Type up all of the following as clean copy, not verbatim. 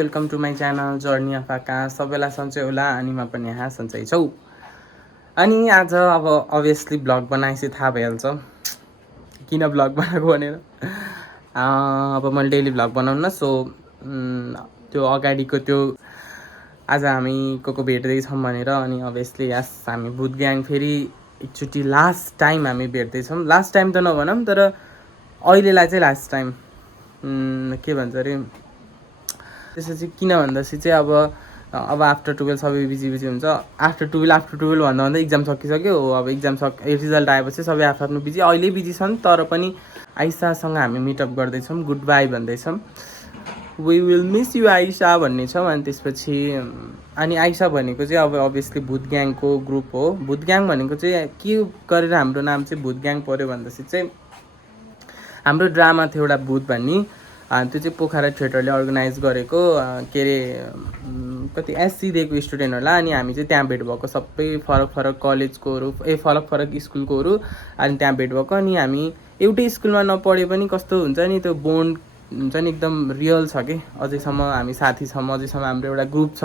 Welcome to my channel journey of Akash. सबैलाई सन्चै होला अनि म पनि यहाँ सन्चै छौ। अनि आज अब अभियसली ब्लग बनाएपछि थाहा भइहाल्छ किन ब्लग बनाएको भनेर। अब मैले डेली ब्लग बनाउन सो त्यो अगाडिको त्यो आज हामी को भेट्दैछौँ भनेर। अनि अभियसली यस हामी बुथ ग्याङ फेरि एकचोटि लास्ट टाइम हामी भेट्दैछौँ। लास्ट टाइम त नभनौँ तर अहिलेलाई चाहिँ लास्ट टाइम के भन्छ अरे त्यसपछि किन भन्दाखेरि चाहिँ अब आफ्टर 12 सबै बिजी हुन्छ। आफ्टर 12 भन्दा इक्जाम सकिसक्यो। अब इक्जाम रिजल्ट आएपछि सबै आफ्नो बिजी अहिले बिजी छन्। तर पनि आइसासँग हामी मिटअप गर्दैछौँ, गुड बाई भन्दैछौँ। We will miss you Aisa भन्ने छौँ। अनि त्यसपछि अनि आइसा भनेको चाहिँ अब अभियसली भूत ग्याङको ग्रुप हो। भूत ग्याङ भनेको चाहिँ के गरेर हाम्रो नाम चाहिँ भूत ग्याङ पऱ्यो भन्दाखेरि चाहिँ हाम्रो ड्रामा थियो एउटा भूत भन्ने। त्यो चाहिँ पोखरा थिएटरले अर्गनाइज गरेको के अरे कति एससी दिएको स्टुडेन्टहरूलाई। अनि हामी चाहिँ त्यहाँ भेट भएको सबै फरक कलेजकोहरू फरक स्कुलकोहरू अनि त्यहाँ भेट भएको। अनि हामी एउटै स्कुलमा नपढे पनि कस्तो हुन्छ नि त्यो बोन्ड हुन्छ नि एकदम रियल छ कि अझैसम्म हामी साथी छौँ। अझैसम्म हाम्रो एउटा ग्रुप छ,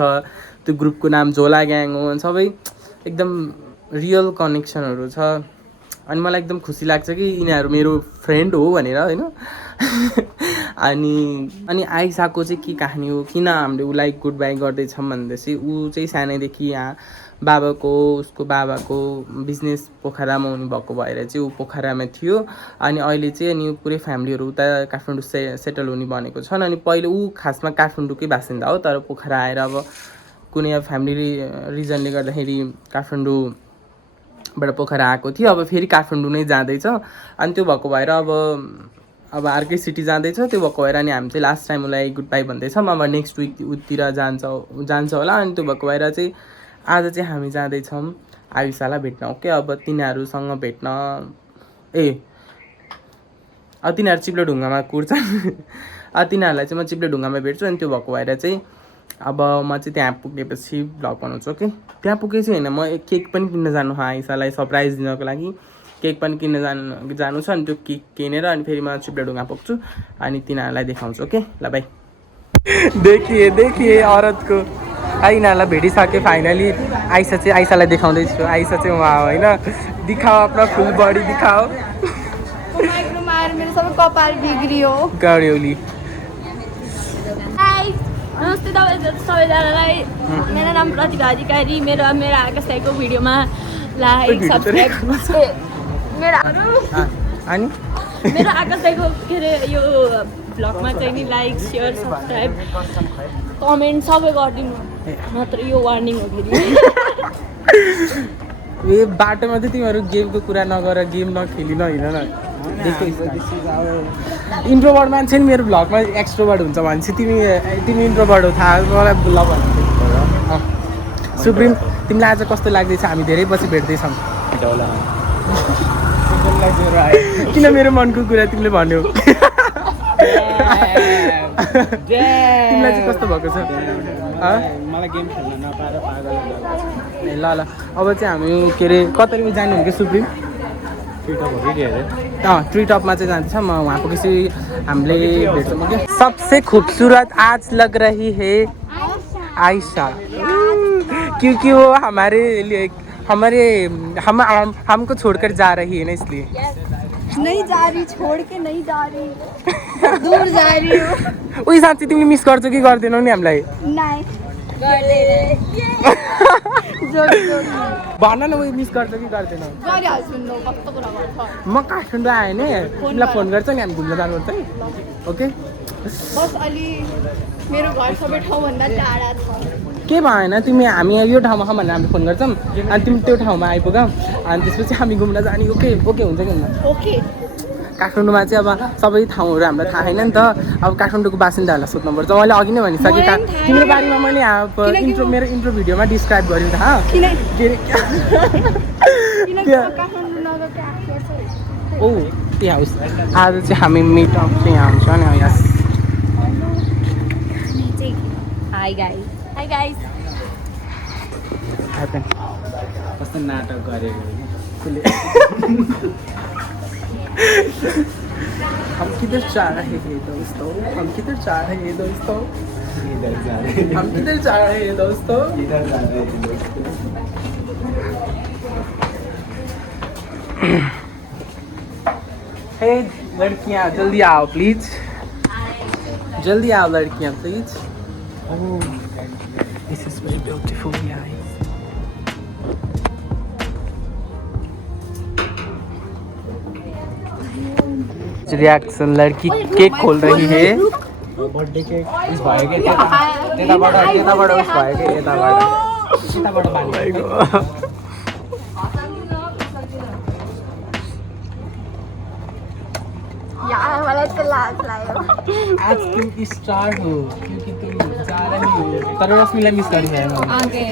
त्यो ग्रुपको नाम झोला ग्याङ हो। अनि सबै एकदम रियल कनेक्सनहरू छ। अनि मलाई एकदम खुसी लाग्छ कि यिनीहरू मेरो फ्रेन्ड हो भनेर होइन। अनि आइसाको चाहिँ के कहानी हो, किन हामीले उसलाई गुड बाई गर्दैछौँ भन्दैछ। ऊ चाहिँ सानैदेखि यहाँ उसको बाबाको बिजनेस पोखरामा हुनु भएको भएर चाहिँ ऊ पोखरामा थियो। अनि अहिले चाहिँ अनि पुरै फ्यामिलीहरू उता काठमाडौँ सेटल हुने भनेको छन्। अनि पहिले ऊ खासमा काठमाडौँकै बासिन्दा हो, तर पोखरा आएर अब कुनै अब फ्यामिली रिजनले गर्दाखेरि काठमाडौँबाट पोखरा आएको थियो। अब फेरि काठमाडौँ नै जाँदैछ। अनि त्यो भएको भएर अब अर्कै सिटी जाँदैछ। त्यो भएको भएर अनि हामी चाहिँ लास्ट टाइम उसलाई गुड बाई भन्दैछौँ। अब नेक्स्ट विक उतिर जान्छ होला। अनि त्यो भएको भएर चाहिँ आज चाहिँ हामी जाँदैछौँ आयुषालाई भेट्न। ओके, अब तिनीहरूसँग भेट्न अब तिनीहरू चिप्लो ढुङ्गामा कुर्छन्। तिनीहरूलाई चाहिँ म चिप्लो ढुङ्गामा भेट्छु। अनि त्यो भएको भएर चाहिँ अब म चाहिँ त्यहाँ पुगेपछि भ्लग बनाउँछु। ओके, त्यहाँ पुगेपछि होइन म केक पनि किन्न जानु आइसालाई सरप्राइज दिनको लागि केक पनि किन्न जानु छ। अनि त्यो केक किनेर अनि फेरि म चिप्लो ढुङ्गा पुग्छु अनि तिनीहरूलाई देखाउँछु। ओके ल बाई। देखिए औरतको यिनीहरूलाई भेटिसक्यो फाइनली। आइसालाई देखाउँदैछु। आइसा चाहिँ उहाँ होइन, दिखाओ आफ्नो फुल बडी दिखाओ। मेरो सबै कपाल बिग्रियो गऱ्योली। नमस्ते सबैजनालाई, मेरो नाम प्रतिभा अधिकारी। मेरो आकाश दाइको भिडियोमा लाइक सब्सक्राइब मेरो आकाश दाइको के अरे यो भ्लगमा चाहिँ नि लाइक सेयर सब्सक्राइब कमेन्ट सबै गरिदिनु, नत्र यो वार्निङ हो फेरि। बाटोमा चाहिँ तिमीहरू गेमको कुरा नगर, गेम नखेलिन होइन न। इन्ट्रोभर्ट मान्छे नि मेरो भ्लगमा एक्सट्रोभर्ट हुन्छ भनेपछि तिमी इन्ट्रोभर्ट हो थाहा मलाई ल भन्नु। सुप्रिम तिमीलाई आज कस्तो लाग्दैछ? हामी धेरै पछि भेट्दैछौँ। किन मेरो मनको कुरा तिमीले भन्यौ? तिमीलाई चाहिँ कस्तो भएको छ? मलाई गेम खेल्न नपाएर पागल ल अब चाहिँ हामी के अरे कतैमा जानु हो कि सुप्रिम? ट्री टपमा चाहिँ जान्छौँ। वहाँ पुगेपछि हामीले भेट्छौँ। ओके, सबसे खूबसूरत आज लग रही है आयशा, क्योंकि वो हमको छोड़कर जा रही है ना, इसलिए। नहीं जा रही, छोड़ के नहीं जा रही, दूर जा रही हो। उही साँच्ची तिमीले मिस गर्छौ कि गर्दैनौ नि हामीलाई? नहीं भन न, उही मिस गर्छौ कि गर्दैनौ? म काठमाडौँ आएँ नि, तिमीलाई फोन गर्छ नि, हामी घुम्न जानुपर्छ है। ओके, बस अलि मेरो घर सबै ठाउँभन्दा टाढा छ। के भएन, हामी यो ठाउँमा छौँ भनेर हामी फोन गर्छौँ अनि तिमी त्यो ठाउँमा आइपुग अनि त्यसपछि हामी घुम्न जाने। ओके हुन्छ कि हुन्न? ओके। काठमाडौँमा चाहिँ अब सबै ठाउँहरू हामीलाई थाहा छैन नि त। अब काठमाडौँको बासिन्दाहरूलाई सोध्नुपर्छ। मैले अघि नै भनिसकेँ तिम्रो बारेमा। मैले मेरो इन्ट्रो भिडियोमा डिस्क्राइब गरेँ थाहा ओ त्यही हाउस। आज चाहिँ हामी मिटअप चाहिँ यहाँ हुन्छ नि। यस हाई गाइस कस्तो नाटक गरेको हम किधर जा रहे हैं दोस्तों, हम किधर जा रहे हैं दोस्तों। इधर जा रहे हैं। हम किधर जा रहे हैं दोस्तों? इधर जा रहे हैं दोस्तों। हे लड़कियां जल्दी आओ प्लीज, जल्दी आओ लड़कियां please. Oh this is very beautiful guys. Reaction, लड़की केक खोल रही है। बर्थडे केक उस भयो के त्यताबाट उस भयो के यताबाट बानी। यार मलाई तो लाज लाग्यो। आज तुम स्टार हो क्योंकि तुम जा रही हो। तर रश्मिलाई मिस गरिरहेन। ओके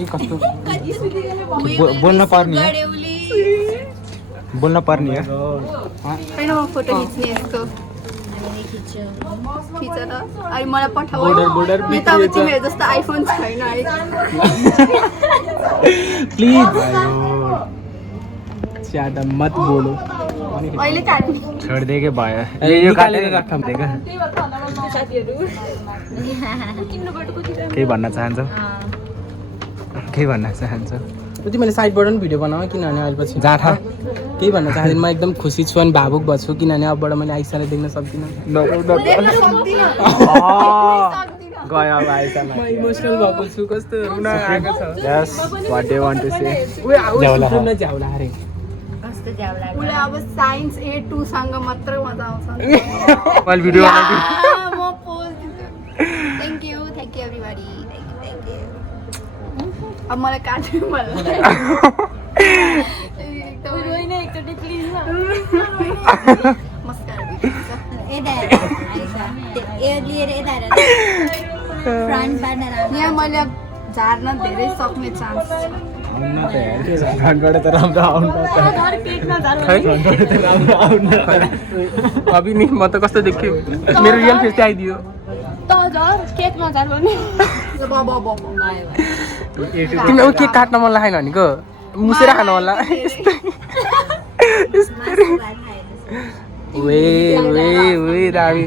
यो कस्तो बोल्न पर्ने हो। बोल्न पर्ने हो। होइन म फोटो खिच्ने यस्तो खिच न अनि मलाई पठाऊ बोर्डर मेरो त अब तिमीहरू जस्तो आइफोन छैन है प्लीज ज्यादा मत बोलो। अहिले काट्ने छोड दिएकै भयो। यो काटेर राखम देगा। केही भन्न चाहन्छौ? केही भन्न चाहन्छौ? तिमीले साइडबाट पनि भिडियो बनाऊ किनभने अहिले पछि जाठा केही भन्न चाहदिनँ। म एकदम खुसी छु अनि भावुक बच्छु किनभने अबबाट मैले आइसालाई देख्न सक्दिनँ। देख्न सक्दिनँ गयो अब आइसक्यो। म इमोसनल भएको छु, कस्तो रुन आएको छ। Yes what do you want to say? झ्याउला झ्याउला अरे उसले अब साइन्स A2 सँग मात्रै मजा आउँछ मैले भिडियो बनाउँछु। म पोज दिन्छु thank you everybody thank you अब मलाई काट्नु मन रोइन एकचोटि प्लिज न। मस्कार यहाँ मैले झार्न धेरै सक्ने चान्स आउन त यार घरबाट त राम्रो आउन त। घर केकमा झार घरबाट त राम्रो आउन त। अभी नि म त कस्तो देख्यो मेरो रियल फेस चाहिँ आइदियो। त झर केकमा झार भने तिमीले ऊ केक काट्न मन लागेन भनेको मुसेर खानु होला। Way way way Rami.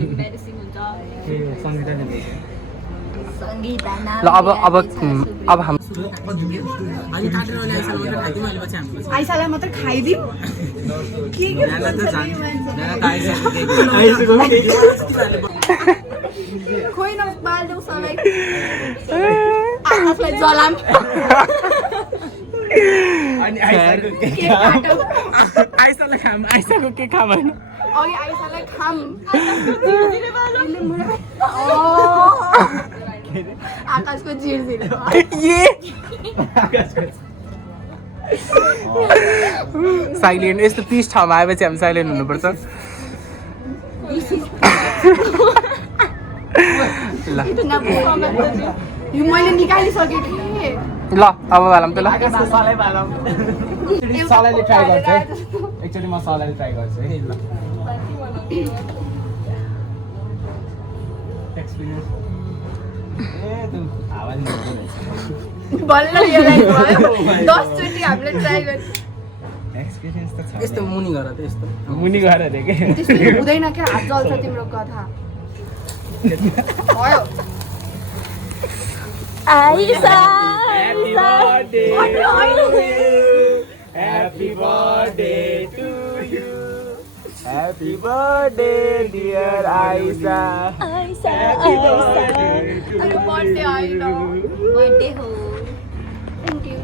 ल अब हम आइसालाई मात्रै खाइदिउँ खोइ न बाल्देऊ सलाई आफूलाई जलाम अनि आइसक्यो केक काटौँ आइसालाई खाम, आइसाको केक खाम होइन। अघि आइसालाई खाम आकाशको झिरझिर साइलेन्ट यस्तो 30 ठाउँमा आएपछि हामी साइलेन्ट हुनुपर्छ। ल यो मैले निकालिसकेँ कि ल अब हालौँ त ल। सलाइले ट्राई गर्छ है। एकचोटि म सलाइले ट्राई गर्छु है। ल एक्सपिरियन्स ए तुम आवाज दिँदै रहेछ। बल्ल यसलाई भयो 10 चोटि हामीले ट्राई गर्छ एक्सपिरियन्स त छ। यस्तो मुनि गर त यस्तो मुनि गएर दे के त्यस्तो हुँदैन क्या हात जल्छ तिम्रो कथा भयो Aisa Happy birthday Happy birthday to you Happy birthday dear Aisha Aisa Happy birthday to अनि बर्थडे होइन बर्थडे हो। थ्याङ्क यू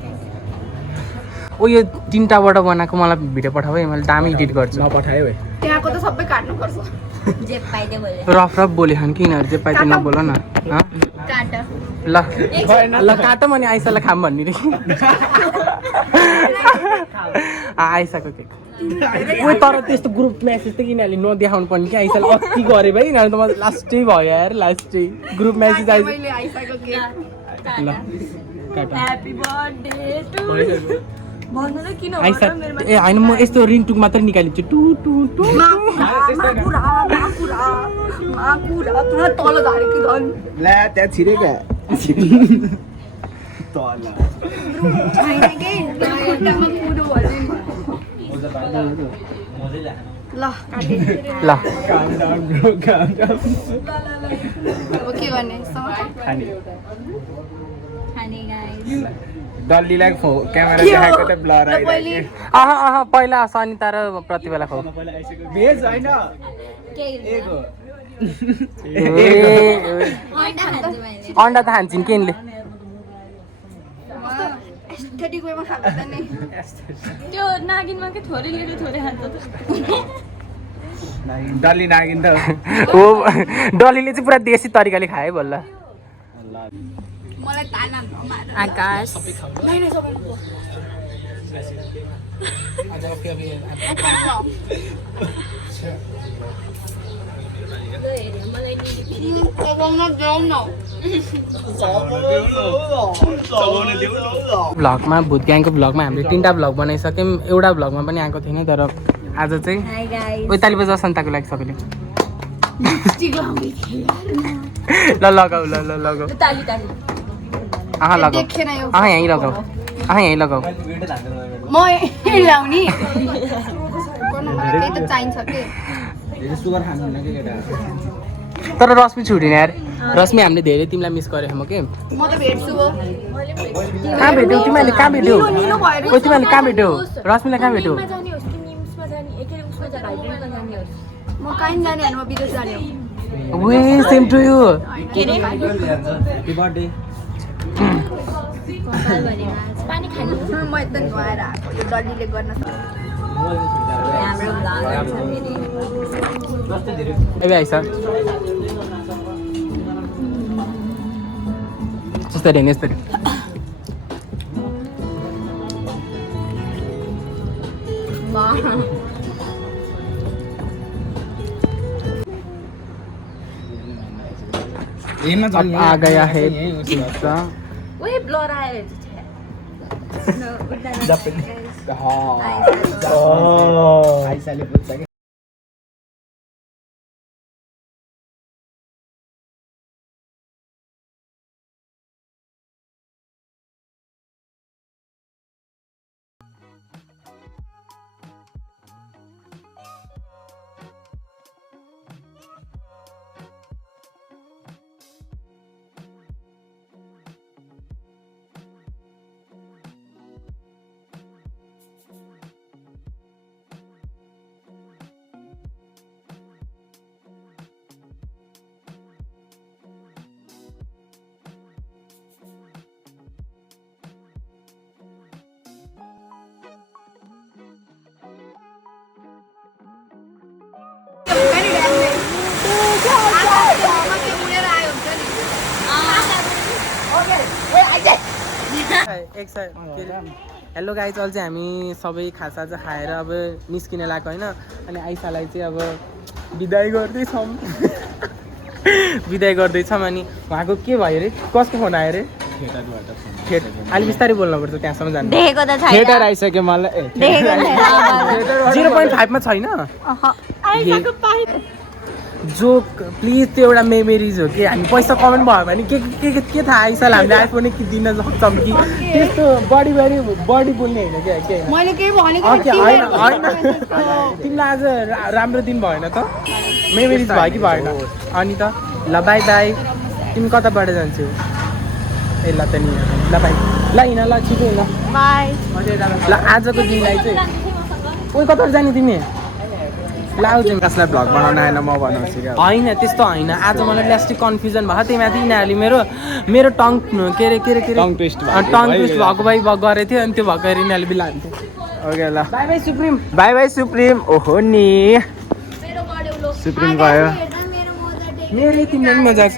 ओ यो 3टाबाट बनाएको मलाई भिडियो पठाऊ है, मैले दामी एडिट गर्छु। नपठायो है। त्यहाँको त सबै काट्नुपर्छ जे पाइदे बोले रफ बोले हन् किनहरू चाहिँ पाइते नबोल न। काट ल ल काटौँ अनि आइसालाई खाम भन्ने रे। आइसाको केक ओ तर त्यस्तो ग्रुप म्यासेज त किनले नदेखाउनु पर्ने कि आइसाले अति गरे भाइ यिनीहरू त म लास्टै भयो यार लास्टै ग्रुप म्यासेज आइस। मैले आइसकेको केक ल काट ह्यापी बर्थडे टु भन्नु त किन आइसा ए होइन म यस्तो रिङटुक मात्रै निकालिदिन्छु टु टु टु। माकुरा तल झारे कि धन ला त्यहाँ छिरेका तल छैन के एउटामा कुरो भनिदिनु ल काटे ल अब के गर्ने खाने खाने गाइस डल्लीलाई क्यामेरा देखाएको त ब्लर पहिले पहिला सनिता र प्रतिभालाई खुवाऊ भेज होइन अन्डा त खान्छन् किनले एस्थेटिक वेमा खाएको त नि त्यो नागिनमा के थोरै लिएर थोरै खान्छ त डल्ली नागिन त हो डलीले चाहिँ पुरा देशी तरिकाले खायो बल्ल मलाई ताना आकाश भ्लगमा भूत ग्याङको भ्लगमा हामीले 3टा भ्लग बनाइसक्यौँ एउटा भ्लगमा पनि आएको थिएन तर आज चाहिँ हाई गाइस ओइ ताली बजा सन्ताको लागि सबैले लिपस्टिक लाउँदै ल लगाऊ ल लगाऊ ताली ताली अहाँ लगाऊ देखेन यो अहाँ यहीँ लगाऊ अहाँ यहीँ लगाऊ म लाउने केही त चाहिन्छ के सुगर खानुहुन्न कि केटा तर रश्मि छुटेन यार रश्मि हामीले धेरै तिमीलाई मिस गरेको के म त भेट्छु हो कहाँ भेट्यौ तिमीहरूले कहाँ भेट्यौ निलो भएर ओ तिमीहरूले कहाँ भेट्यौ रश्मिलाई कहाँ भेट्यौ जाने होस् कि निम्समा जाने एकै उसमा भाइब्रेन्टमा जाने होस् म काहीँ जाने होइन म विदेश जाने हो वे सेम टु यु के रे ह्याप्पी बर्थडे पानी खाने म एकदम धुवाएर आएको यो डल्लीले गर्न सक्छ हाम्रो भ्लग छ फेरि ଏବେ आइस यस्तरी होइन यस्तरी अब आ गया है पिज्जा ओए ब्लर आयो आइसाले पुग्छ कि हेलो गाइज अहिले चाहिँ हामी सबै खाजा खाएर अब निस्किन लागेको होइन अनि आइसालाई चाहिँ अब बिदाई गर्दैछौँ बिदाई गर्दैछौँ अनि उहाँको के भयो अरे कसको फोन आयो अरे अलिक बिस्तारै बोल्नुपर्छ त्यहाँसम्म जानु देखेको त छैन थिएटर आइसक्यो मलाई 0.5 मा छैन जो प्लिज त्यो एउटा मेमोरिज हो कि हामी पैसा कमाउनु भयो भने के थाहा आइसाल हामीले आइफोन किन सक्छौँ कि त्यस्तो बडी बोल्ने होइन क्या के मैले केही भनेको होइन तिमीलाई आज राम्रो दिन भएन त मेमोरिज भयो कि भएन अनि त ल बाई बाई तिमी कताबाट जान्छौ ए ल त नि ल बाई ल हिँड ल छिटो हिँड बाई ल आजको दिनलाई चाहिँ ओइ कता जाने तिमी लाउजिङ कसलाई भ्लग बनाउन आएन म बनाउँछु क्या होइन त्यस्तो होइन आज मलाई लास्टिक कन्फ्युजन भयो त्यही माथि यिनीहरूले मेरो टङ के अरे टङ ट्विस्ट भएको भइ गरेको थियो अनि त्यो भएको यिनीहरूले बिलान्थ्यो ओके ल bye by supreme by by supreme ओहो नि सुप्रिम गयो मेरो तिमीले पनि मजाक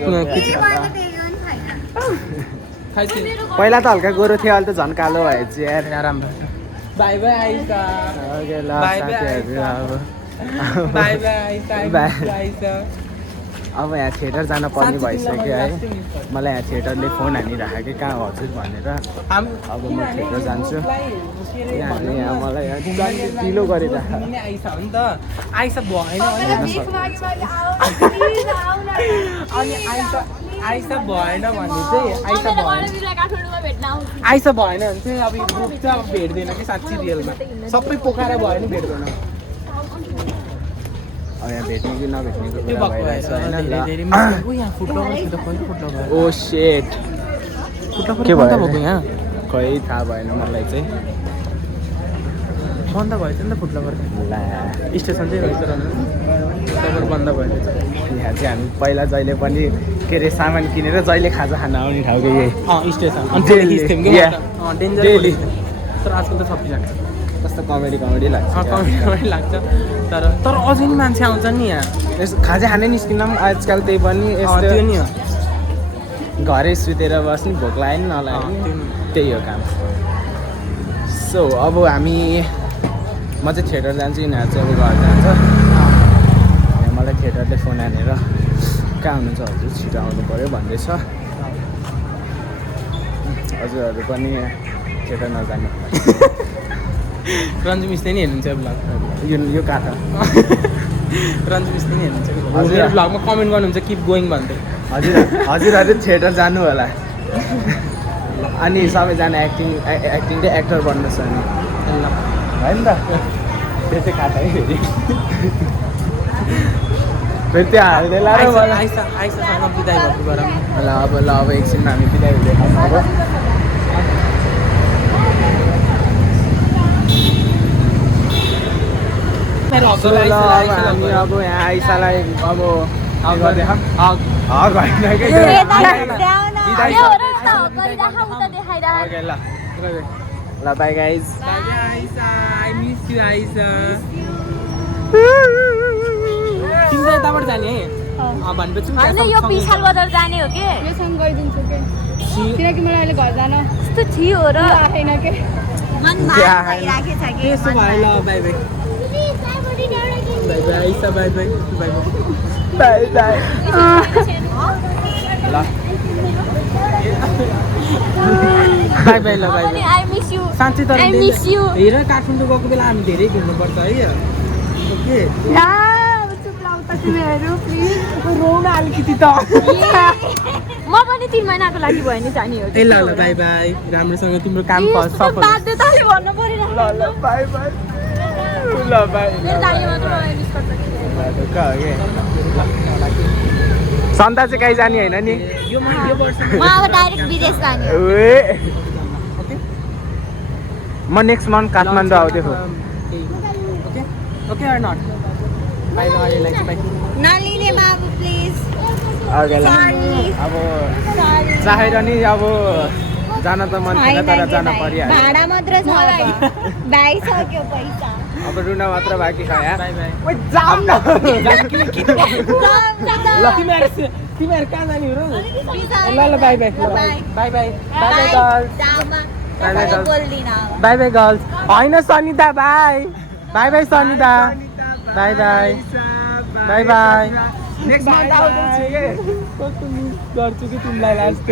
पहिला त हल्का गोरो थियो अहिले त झन् कालो भएछ यार राम्रो बाई बाई आइसा ओके ल बाई बाई साथीहरू अब बाई बाई आइसा अब यहाँ थिएटर जान पर्ने भइसक्यो है मलाई यहाँ थिएटरले फोन हानिरहेको कि कहाँ हजुर भनेर अब म थिएटर जान्छु यहाँ मलाई ढिलो गरिरहेको आइसा हो नि त आइसा भएन अनि आइसा आइसा भएन भने चाहिँ आइसा भएन काठमाडौँमा भेट्न आउँछु आइसा भएन भने चाहिँ अब यो ग्रुप चाहिँ अब भेट्दैन कि साँच्ची रियलमा सबै पोखाएर भयो नि भेट्दैन अब यहाँ भेट्ने कि नभेट्नेको त्यो कुरा भएको भइरहेछ भएर होइन धेरै धेरै ल मिस ऊ यहाँ फुट लभर थियो त कहिले फुट लभर ओ सेट फुट लभर के बन्द भयो भएको यहाँ खै थाहा भएन मलाई चाहिँ बन्द भएछ नि त फुट लभर ला स्टेसन चाहिँ रहेछ र फुट लभर बन्द भएछ यहाँ चाहिँ हामी पहिला जहिले पनि के अरे सामान किनेर जहिले खाजा खान आउने ठाउँ कि यही station Daily, yeah. Danger Daily. तर आजकल त सबै लाग्छ कस्तो कमेडी लाग्छ क्या। कमेडी लाग्छ तर अझै नि मान्छे आउँछ नि यहाँ खाजा खाने निस्किन पनि आजकल त्यही पनि त्यो यस्तो नि हो घरै सुतेर बस्ने भोक लाग्यो नि नलाग्यो त्यो नि नि। त्यही हो काम सो अब हामी म चाहिँ थिएटर जान्छु यिनीहरू चाहिँ अब घर जान्छ यहाँ मलाई थिएटरले फोन हानेर कहाँ हुनुहुन्छ हजुर छिटो आउनु पऱ्यो भन्दैछ हजुरहरू पनि थिएटर नजानु रन्जु मिसले नि हेर्नुहुन्छ ब्लग यो काटा रन्जु मिसले नि हेर्नुहुन्छ कि हजुर। मेरो ब्लगमा कमेन्ट गर्नुहुन्छ किप गोइङ भन्दै हजुरहरू थिएटर जानु होला अनि सबैजना एक्टिङ चाहिँ एक्टर बन्नुहोस् अनि ल होइन त त्यसै खाता है फेरि त्यो हाल्दै लाएर मलाई आइसासँग बिदाई भएको गरौँ ल अब एकछिनमा हामी बिदाइ हुँदै खाउँ अब मेरो So, ल, अब हामी अब यहाँ आइसालाई अब गर्दै हग होइन कि Okay, ल ल बाई गाइज तिमी त यताबाट जाने है भनेपछि होइन यो विशाल बजार जाने हो कि योसँग गरिदिन्छु के किनकि मलाई अहिले घर जान यस्तो थियो र आएन के मन त्यहाँ भाग भइराखेछ कि त्यसो भए ल bye bye bye by Aisa by bye bye bye by ल बाई बाई ल bye by I miss you साँच्चै तर I miss you. हेर काठमाडौँ गएको बेला हामी धेरै घुम्नुपर्छ है ओके तिमीहरू प्लिज रोउन अलिकति त म पनि 3 महिनाको लागि भयो नि जाने हो ए ल ल बाई बाई राम्रोसँग तिम्रो काम सफल बाध्यताले भन्नु परिरहेको ल बाई बाई ल बाई मेरो दाइले मात्र मलाई मिस गर्छ सन्ता चाहिँ कहीँ जाने होइन नि यो वर्ष म अब डाइरेक्ट विदेश जाने हो ओके म नेक्स्ट मन्थ काठमाडौँ आउँदैछु okay okay or not bye bye like bye नलिने बाबु प्लिज अब चाहेर नि अब जान त मन थिएन तर जान परिहाल्यो भाडा मात्र छ भाइसक्यो पैसा अब रुन मात्र बाँकी छ यहाँ बाई बाई ओइ जाम न तिमीहरू कहाँ जाने हो ल ल bye bye bye bye bye bye girls bye bye girls होइन Sanita bye bye bye Sanita bye bye bye bye next month आउँदैछु के कस्तो मिस गर्छु कि तिमीलाई लास्ट ल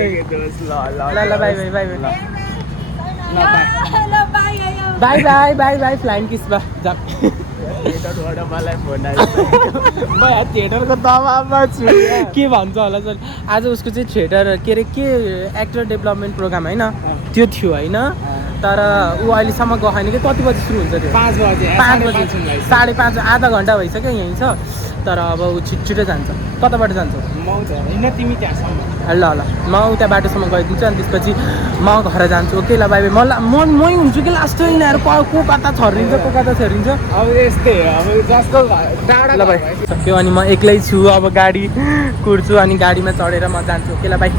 ल ल bye bye bye bye bye bye bye by flying kiss बा थिएटरबाट मलाई फोन आयो म यहाँ थिएटरको दबाबमा छु के भन्छ होला सर आज उसको चाहिँ थिएटर के अरे के एक्टर डेभलपमेन्ट प्रोग्राम होइन त्यो थियो होइन तर ऊ अहिलेसम्म गएको छैन कि कति बजी सुरु हुन्छ त्यो 5 बजे 5 बजी 5:30 आधा घन्टा भइसक्यो यहीँ छ तर अब ऊ छिटो जान्छ कताबाट जान्छ होइन तिमी त्यहाँसम्म ल ल म उता बाटोसम्म गइदिन्छु अनि त्यसपछि म घर जान्छु ओके ल बाई बाई मै हुन्छु कि लास्ट यिनीहरू को कता छरिन्छ अब यस्तै अब जसको टाढा ल भाइ सक्यो अनि म एक्लै छु अब गाडी कुर्छु अनि गाडीमा चढेर म जान्छु ओके ल बाई